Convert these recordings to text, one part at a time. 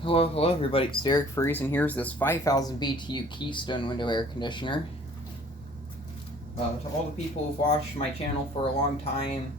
Hello everybody, it's Derek Freeze, and here's this 5000 BTU Keystone window air conditioner. To all the people who've watched my channel for a long time,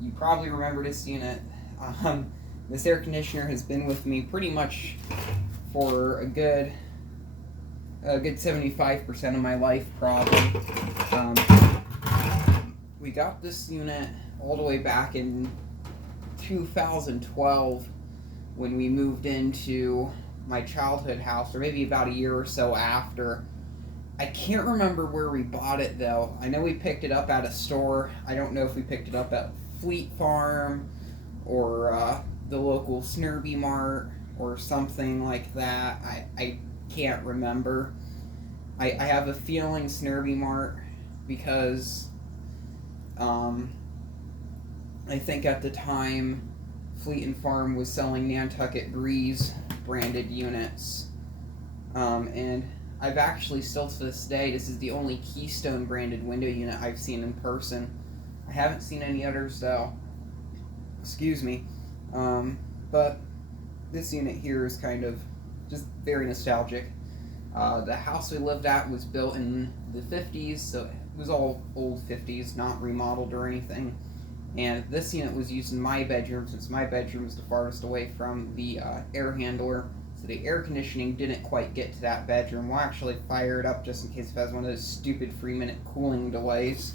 you probably remember this unit. This air conditioner has been with me pretty much for a good 75% of my life, probably. We got this unit all the way back in 2012 when we moved into my childhood house, or maybe about a year or so after. I can't remember where we bought it though. I know we picked it up at a store. I don't know if we picked it up at Fleet Farm or the local Snurby Mart or something like that. I can't remember. I have a feeling Snurby Mart because I think at the time Fleet and Farm was selling Nantucket Breeze branded units. And I've actually, still to this day, this is the only Keystone branded window unit I've seen in person. I haven't seen any others though. Excuse me. But this unit here is kind of just very nostalgic. The house we lived at was built in the 50s, so it was all old 50s, not remodeled or anything. And this unit was used in my bedroom, since my bedroom is the farthest away from the air handler. So the air conditioning didn't quite get to that bedroom. We'll actually fire it up just in case it has one of those stupid 3-minute cooling delays.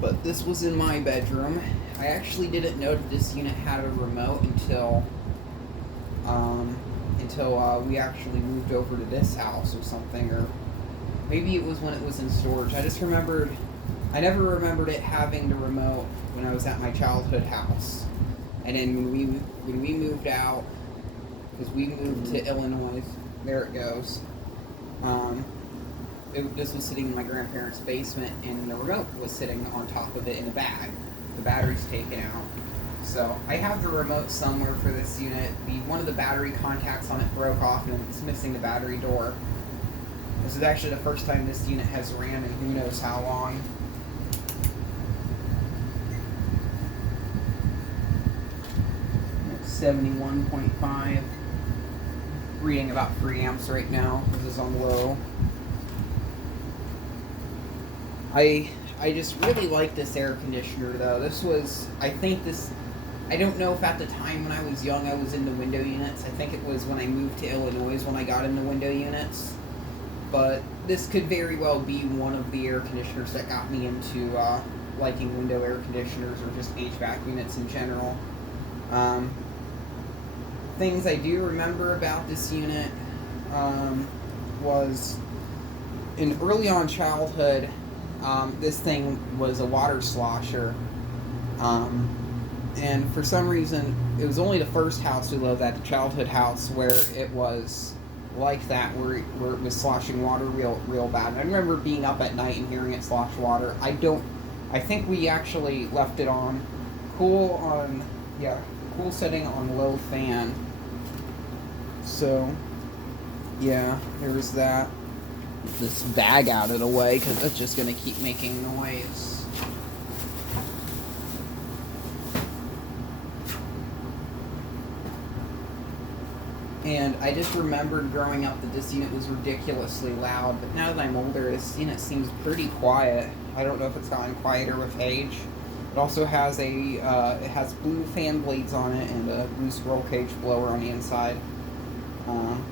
But this was in my bedroom. I actually didn't know that this unit had a remote until we actually moved over to this house or something, or maybe it was when it was in storage. I never remembered it having the remote when I was at my childhood house. And then when we moved out, because we moved to Illinois, there it goes. This was sitting in my grandparents' basement, and the remote was sitting on top of it in a bag. The battery's taken out. So I have the remote somewhere for this unit. One of the battery contacts on it broke off, and it's missing the battery door. This is actually the first time this unit has ran in who knows how long. It's 71.5. Reading about 3 amps right now. This is on low. I just really like this air conditioner though. I don't know if at the time when I was young I was into window units. I think it was when I moved to Illinois when I got into window units. But this could very well be one of the air conditioners that got me into liking window air conditioners or just HVAC units in general. Things I do remember about this unit was in early on childhood, this thing was a water slosher. And for some reason, it was only the first house we lived at, the childhood house, where it was like that, where it was sloshing water real bad. And I remember being up at night and hearing it slosh water. I think we actually left it on cool setting on low fan. So, yeah, there was that. Get this bag out of the way, because it's just going to keep making noise. And I just remembered growing up that this unit was ridiculously loud, but now that I'm older, this unit seems pretty quiet. I don't know if it's gotten quieter with age. It also has it has blue fan blades on it and a blue squirrel cage blower on the inside.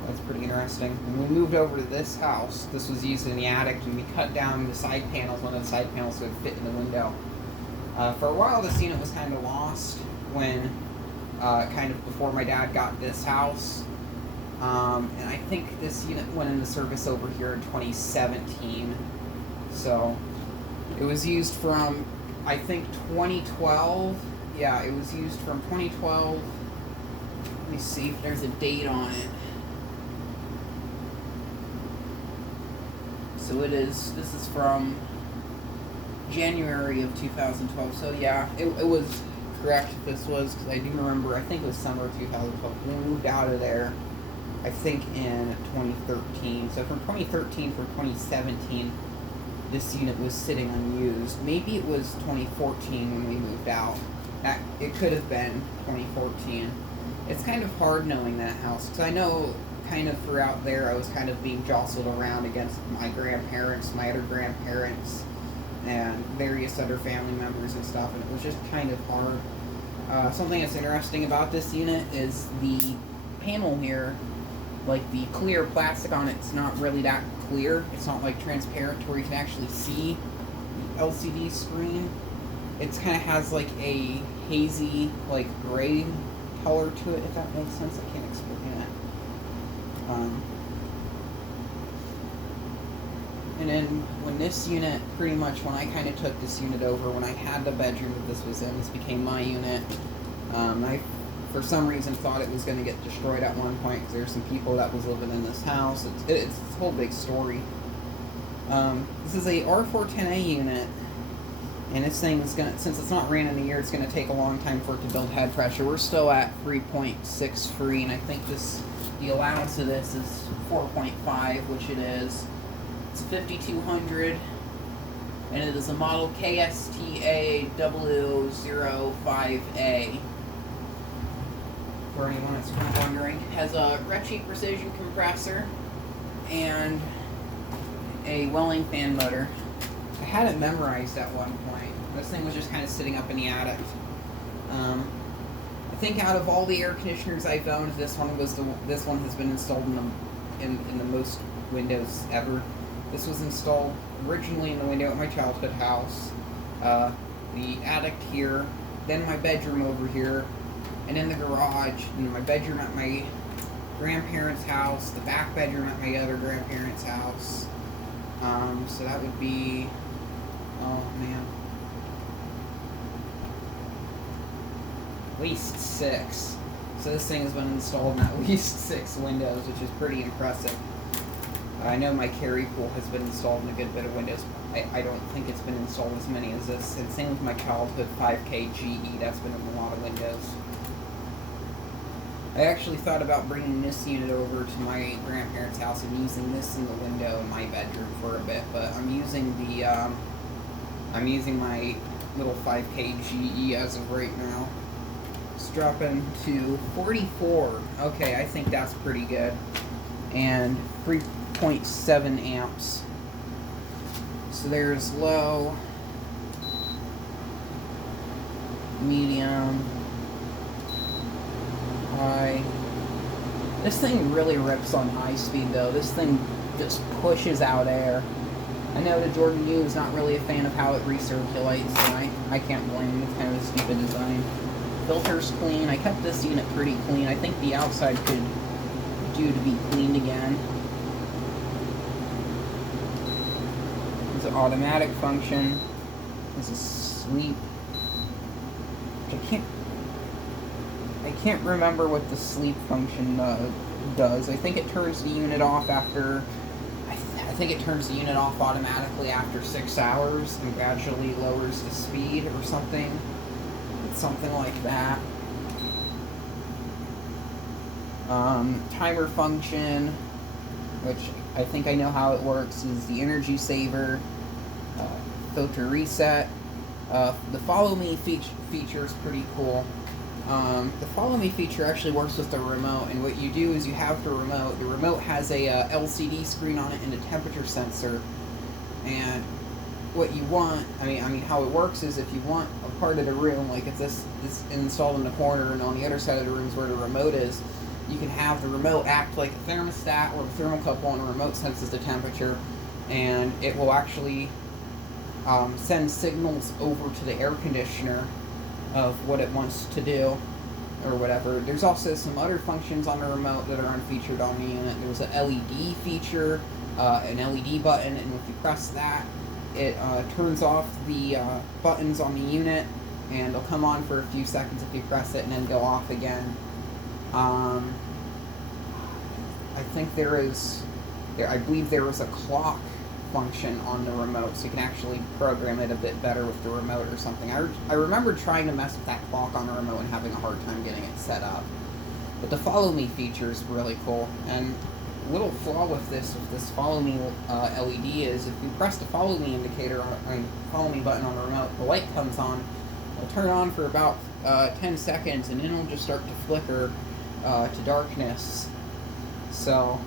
That's pretty interesting. When we moved over to this house, this was used in the attic, and we cut down the side panels, one of the side panels, so it would fit in the window. For a while, this unit was kind of lost when, kind of before my dad got this house. And I think this unit went into service over here in 2017. So, it was used from, I think, 2012. Yeah, it was used from 2012. Let me see if there's a date on it. So this is from January of 2012. So yeah, it was correct. This was, because I do remember, I think it was summer of 2012. When we moved out of there, I think in 2013. So from 2013 through 2017, this unit was sitting unused. Maybe it was 2014 when we moved out. It could have been 2014. It's kind of hard knowing that house, because I know kind of throughout there I was kind of being jostled around against my grandparents, my other grandparents, and various other family members and stuff, and it was just kind of hard. Something that's interesting about this unit is the panel here, like the clear plastic on it, it's not really that clear. It's not like transparent to where you can actually see the LCD screen. It kind of has like a hazy, like gray color to it, if that makes sense. I can't explain it. And then when this unit, pretty much when I kind of took this unit over, when I had the bedroom that this was in, this became my unit. I, for some reason, thought it was going to get destroyed at one point because there's some people that was living in this house. It's a whole big story. This is a R410A unit, and this thing is going to, since it's not ran in a year, it's going to take a long time for it to build head pressure. We're still at 3.63, and I think the allowance of this is 4.5, which it is. It's 5200, and it is a model KSTA 005A. For anyone that's wondering, it has a Retchie precision compressor and a Welling fan motor. I had it memorized at one point. This thing was just kind of sitting up in the attic. I think out of all the air conditioners I've owned, this one has been installed in the most windows ever. This was installed originally in the window at my childhood house, the attic here, then my bedroom over here, and in the garage, and my bedroom at my grandparents' house, the back bedroom at my other grandparents' house. So that would be, oh man, at least 6. So this thing has been installed in at least 6 windows, which is pretty impressive. I know my carry pool has been installed in a good bit of windows. I don't think it's been installed as many as this. And same with my childhood 5K GE, that's been in a lot of windows. I actually thought about bringing this unit over to my grandparents' house and using this in the window in my bedroom for a bit, but I'm using my little 5K GE as of right now. It's dropping to 44. Okay, I think that's pretty good. And 3.7 amps. So there's low, medium, high. This thing really rips on high speed though. This thing just pushes out air. I know the Jordan U is not really a fan of how it recirculates, and I can't blame him. It's kind of a stupid design. Filter's clean. I kept this unit pretty clean. I think the outside could do to be cleaned again. There's an automatic function. There's a sleep. Which I can't remember what the sleep function does. I think it turns the unit off after. I think it turns the unit off automatically after 6 hours and gradually lowers the speed or something. It's something like that. Timer function, which I think I know how it works, is the energy saver, filter reset. The follow me feature is pretty cool. The follow me feature actually works with the remote, and what you do is you have the remote. The remote has a LCD screen on it and a temperature sensor, and what you want, I mean how it works is if you want a part of the room, like if this is installed in the corner and on the other side of the room is where the remote is, you can have the remote act like a thermostat or a thermocouple, and the remote senses the temperature, and it will actually send signals over to the air conditioner of what it wants to do or whatever. There's also some other functions on the remote that are unfeatured on the unit. There's an LED feature, an LED button, and if you press that, it turns off the buttons on the unit, and they'll come on for a few seconds if you press it and then go off again. I think I believe there is a clock function on the remote, so you can actually program it a bit better with the remote or something. I remember trying to mess with that clock on the remote and having a hard time getting it set up. But the follow me feature is really cool. And a little flaw with this follow me LED is if you press the follow me indicator follow me button on the remote, the light comes on. It'll turn on for about 10 seconds, and then it'll just start to flicker to darkness. So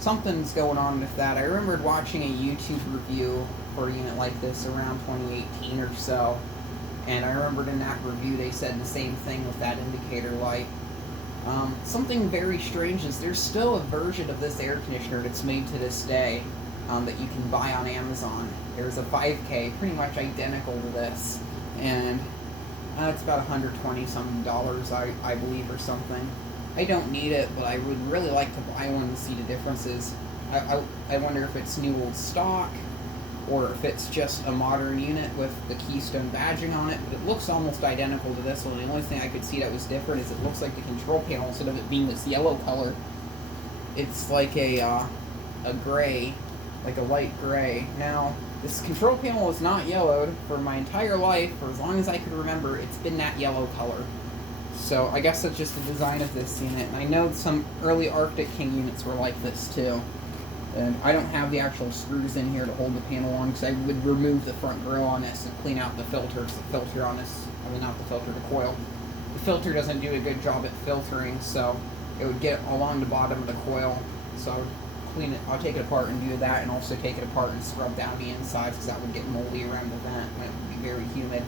something's going on with that. I remembered watching a YouTube review for a unit like this around 2018 or so, and I remembered in that review they said the same thing with that indicator light. Something very strange is there's still a version of this air conditioner that's made to this day that you can buy on Amazon. There's a 5K, pretty much identical to this, and it's about $120-something, I believe, or something. I don't need it, but I would really like to buy one to see the differences. I wonder if it's new old stock, or if it's just a modern unit with the Keystone badging on it, but it looks almost identical to this one. The only thing I could see that was different is it looks like the control panel, instead of it being this yellow color, it's like a gray, like a light gray. Now, this control panel was not yellowed for my entire life, for as long as I could remember. It's been that yellow color. So I guess that's just the design of this unit. And I know some early Arctic King units were like this too. And I don't have the actual screws in here to hold the panel on, because I would remove the front grill on this and clean out the filters. The filter on this, I mean not the filter, the coil. The filter doesn't do a good job at filtering, so it would get along the bottom of the coil. So I would clean it, I'll take it apart and do that, and also take it apart and scrub down the insides, because that would get moldy around the vent when it would be very humid.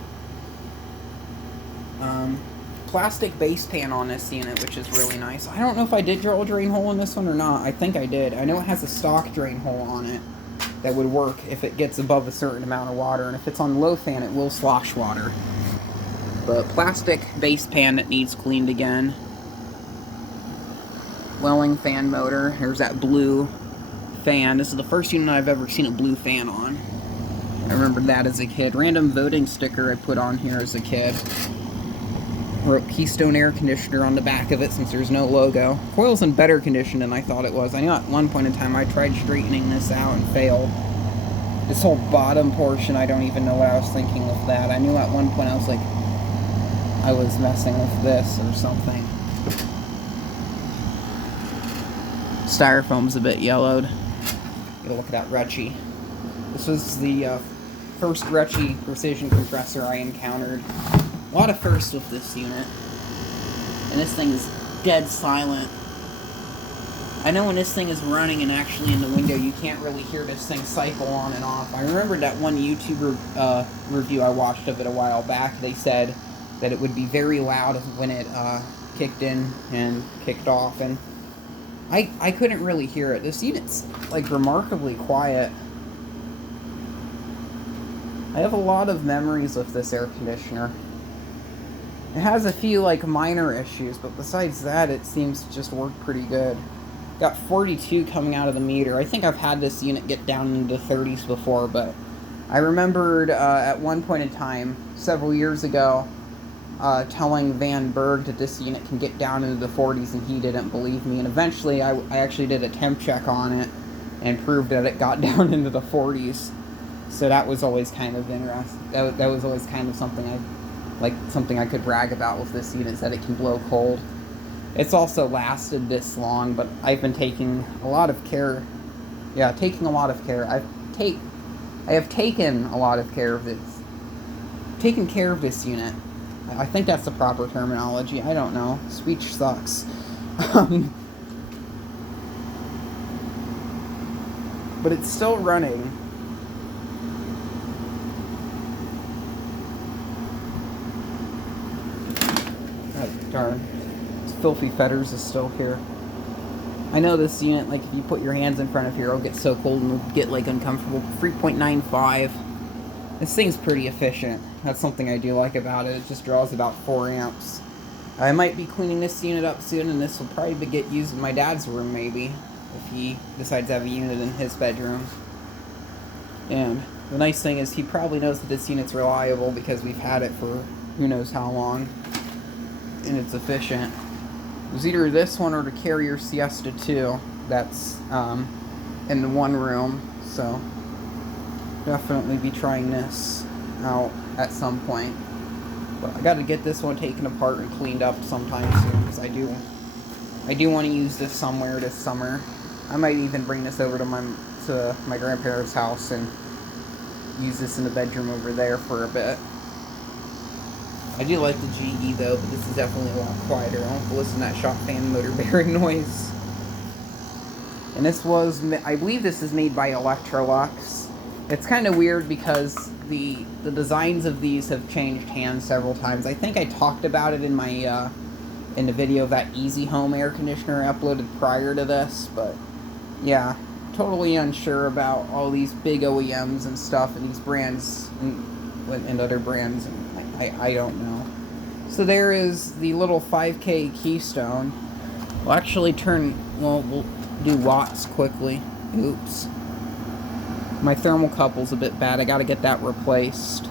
Plastic base pan on this unit, which is really nice. I don't know if I did drill a drain hole in this one or not. I think I did. I know it has a stock drain hole on it that would work if it gets above a certain amount of water, and if it's on low fan it will slosh water. But plastic base pan that needs cleaned again. Welling fan motor. There's that blue fan. This is the first unit I've ever seen a blue fan on. I remember that as a kid. Random voting sticker I put on here as a kid. Wrote Keystone air conditioner on the back of it since there's no logo. Coil's in better condition than I thought it was. I know at one point in time I tried straightening this out and failed. This whole bottom portion, I don't even know what I was thinking with that. I knew at one point I was like, I was messing with this or something. Styrofoam's a bit yellowed. Gotta look at that Retchie. This was the first Retchie precision compressor I encountered. A lot of firsts with this unit. And this thing is dead silent. I know when this thing is running and actually in the window, you can't really hear this thing cycle on and off. I remember that one YouTube review I watched of it a while back. They said that it would be very loud when it kicked in and kicked off. And I couldn't really hear it. This unit's like remarkably quiet. I have a lot of memories with this air conditioner. It has a few like minor issues, but besides that it seems to just work pretty good. Got 42 coming out of the meter. I think I've had this unit get down into the 30s before, but I remembered at one point in time, several years ago, telling Van Berg that this unit can get down into the 40s, and he didn't believe me. And eventually I actually did a temp check on it and proved that it got down into the 40s. So that was always kind of interesting. That was always kind of something I could brag about with this unit, is that it can blow cold. It's also lasted this long, but I've been taking a lot of care. Yeah, taking a lot of care. I have taken a lot of care of this. Taken care of this unit. I think that's the proper terminology. I don't know. Speech sucks. But it's still running. Oh, darn. Filthy Fetters is still here. I know this unit, like, if you put your hands in front of here, it'll get so cold and it'll get, like, uncomfortable. 3.95. This thing's pretty efficient. That's something I do like about it. It just draws about 4 amps. I might be cleaning this unit up soon, and this will probably get used in my dad's room, maybe, if he decides to have a unit in his bedroom. And the nice thing is he probably knows that this unit's reliable because we've had it for who knows how long. And it's efficient. It was either this one or the Carrier Siesta 2 that's in the one room, so definitely be trying this out at some point. But I gotta get this one taken apart and cleaned up sometime soon, because I do I do want to use this somewhere this summer. I might even bring this over to my grandparents' house and use this in the bedroom over there for a bit. I do like the GE though, but this is definitely a lot quieter. I don't have to listen to that shop fan motor bearing noise. And this was, I believe this is made by Electrolux. It's kind of weird because the designs of these have changed hands several times. I think I talked about it in my in the video of that Easy Home air conditioner I uploaded prior to this, but yeah, totally unsure about all these big OEMs and stuff and these brands and other brands, and I don't know. So there is the little 5K keystone. We'll do watts quickly. Oops. My thermocouple's a bit bad. I gotta get that replaced.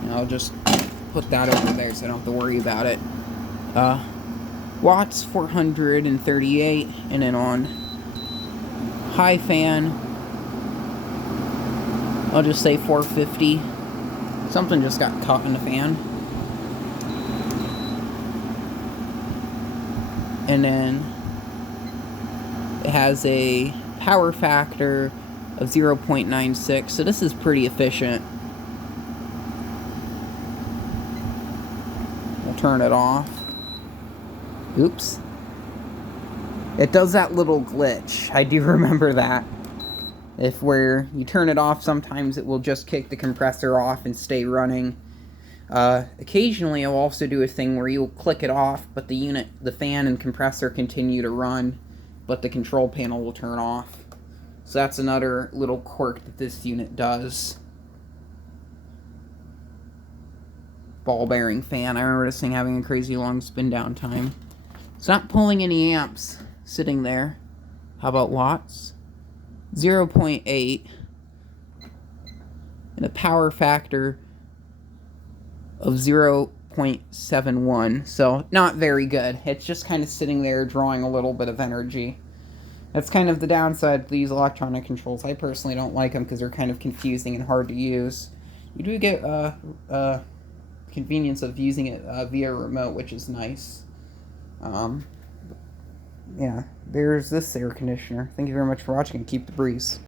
And I'll just put that over there so I don't have to worry about it. Watts 438, and then on high fan, I'll just say 450. Something just got caught in the fan. And then it has a power factor of 0.96, so this is pretty efficient. We'll turn it off. Oops. It does that little glitch. I do remember that. If where you turn it off, sometimes it will just kick the compressor off and stay running. Occasionally, I'll also do a thing where you'll click it off, but the fan and compressor continue to run, but the control panel will turn off. So that's another little quirk that this unit does. Ball bearing fan. I remember this thing having a crazy long spin down time. It's not pulling any amps sitting there. How about watts? 0.8. And a power factor of 0.71, so not very good. It's just kind of sitting there drawing a little bit of energy. That's kind of the downside to these electronic controls. I personally don't like them because they're kind of confusing and hard to use. You do get convenience of using it via remote, which is nice. Yeah, there's this air conditioner. Thank you very much for watching, and keep the breeze.